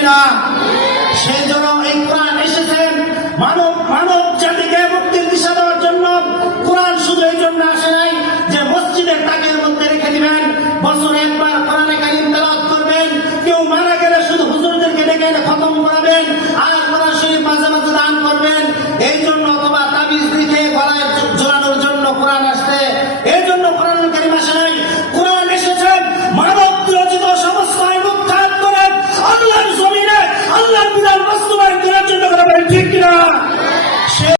কিনা? সেই জন্য এই কোরআন এসেছেন মানব জাতিকে মুক্তির দিশা দেওয়ার জন্য। কোরআন শুধু এই জন্য আসে নাই যে মসজিদের তাকের মধ্যে রেখে দিবেন, বছরে একবার কোরআনে কারীম তেলাওয়াত করবেন, কেউ মারা গেলে শুধু হুজুরদেরকে ডেকে খতম করাবেন, আর কোরআন শরীফ মাঝে মাঝে দান করবেন। এই জন্য